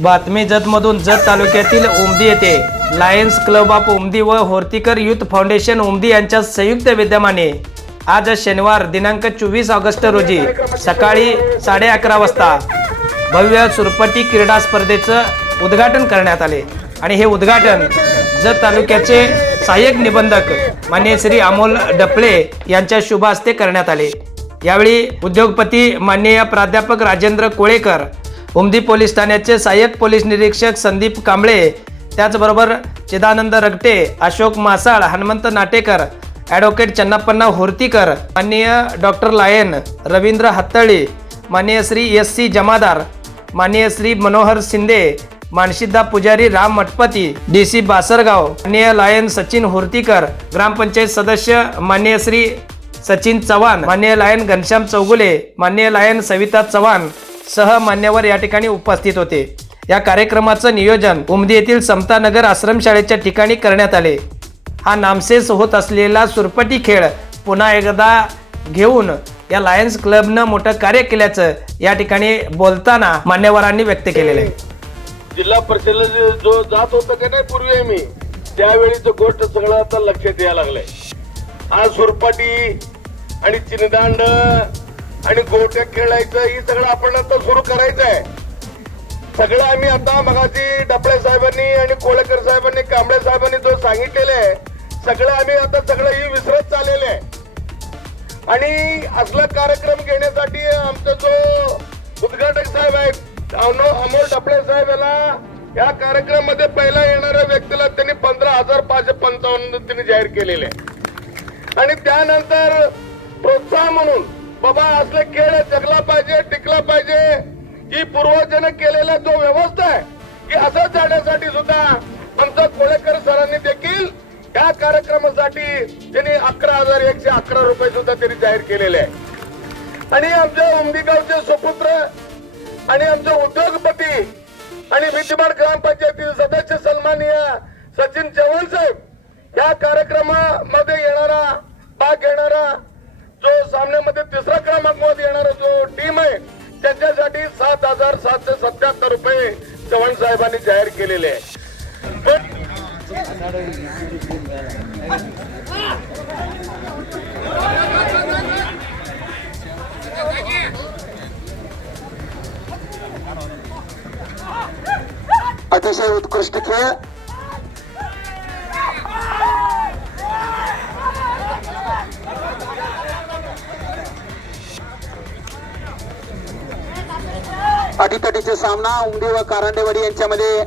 बातमी जतमधून जत तालुक्यातील उमदी येथे लायन्स क्लब ऑफ उमदी व होर्तीकर युथ फाउंडेशन उमदी यांच्या संयुक्त विद्यमाने आज शनिवार दिनांक चोवीस ऑगस्ट रोजी सकाळी साडे अकरा वाजता भव्य सुरपटी क्रीडा स्पर्धेचं उद्घाटन करण्यात आले. आणि हे उद्घाटन जत तालुक्याचे सहाय्यक निबंधक मान्य श्री अमोल डपळे यांच्या शुभ हस्ते करण्यात आले. यावेळी उद्योगपती माननीय प्राध्यापक राजेंद्र कोळेकर उमदी पोलीस ठाण्याचे सहाय्यक पोलीस निरीक्षक संदीप कांबळे त्याचबरोबर चिदानंद रगटे अशोक मासाळ हनुमंत नाटेकर ॲडव्होकेट चन्नाप्पन्ना होर्तीकर माननीय डॉक्टर लायन रवींद्र हत्तळी माननीय श्री एस सी जमादार माननीय श्री मनोहर शिंदे मानसिद्धा पुजारी राम मठपती डी सी बासरगाव माननीय लायन सचिन होर्तीकर ग्रामपंचायत सदस्य माननीय श्री सचिन चव्हाण मान्य लायन घनश्याम चौगुले मान्य लायन सविता चव्हाण सह मान्यवर या ठिकाणी उपस्थित होते. या कार्यक्रमाचं नियोजन उमदी येथील समतानगर आश्रमशाळेच्या ठिकाणी करण्यात आले. हा नामशेष होत असलेला सुरपटी खेळ पुन्हा एकदा घेऊन या लायन्स क्लबनं मोठं कार्य केल्याचं या ठिकाणी बोलताना मान्यवरांनी व्यक्त केलेलं आहे. जिल्हा परिषदेला जो जात होता का नाही पूर्वी मी त्यावेळीच गोष्ट सगळं आता लक्षात यायला लागलंय. हा सुरपाटी आणि चिनदांड आणि गोट्या खेळायचं ही सगळं आपण आता सुरू करायचं आहे सगळं आम्ही आता मगाशी डपळे साहेबांनी आणि कोळेकर साहेबांनी कांबळे साहेबांनी जो सांगितलेलं आहे सगळं आम्ही आता सगळं ही विसरत चाललेलं आहे. आणि असला कार्यक्रम घेण्यासाठी आमचा जो उद्घाटक साहेब आहेत अमोल डपळे साहेब याला या कार्यक्रमामध्ये पहिला येणाऱ्या व्यक्तीला त्यांनी पंधरा हजार पाचशे पंचावन्न त्यांनी जाहीर केलेले आहे. आणि त्यानंतर प्रोत्साहन म्हणून बाबा असले खेळ जगला पाहिजे टिकला पाहिजे. ही पूर्वजांनी केलेला जो व्यवस्था आहे की असं जाण्यासाठी सुद्धा आमचा कोळेकर सरांनी देखील या कार्यक्रमासाठी त्यांनी अकरा हजार एकशे अकरा रुपये सुद्धा त्यांनी जाहीर केलेले आहे. आणि आमच्या उमदी सुपुत्र आणि आमचे उद्योगपती आणि विद्यमान ग्रामपंचायतीचे सदस्य सन्माननीय सचिन चव्हाण साहेब या कार्यक्रमामध्ये येणारा भाग घेणारा सामन्यामध्ये तिसरा क्रमांकावर येणारा जो टीम आहे त्यांच्यासाठी सात हजार सातशे सत्याहत्तर रुपये चव्हाण साहेबांनी जाहीर केलेले आहे. अतिशय उत्कृष्ट खेळ. अटीतटीचे सामना उमदी व कारंडेवाडी यांच्यामध्ये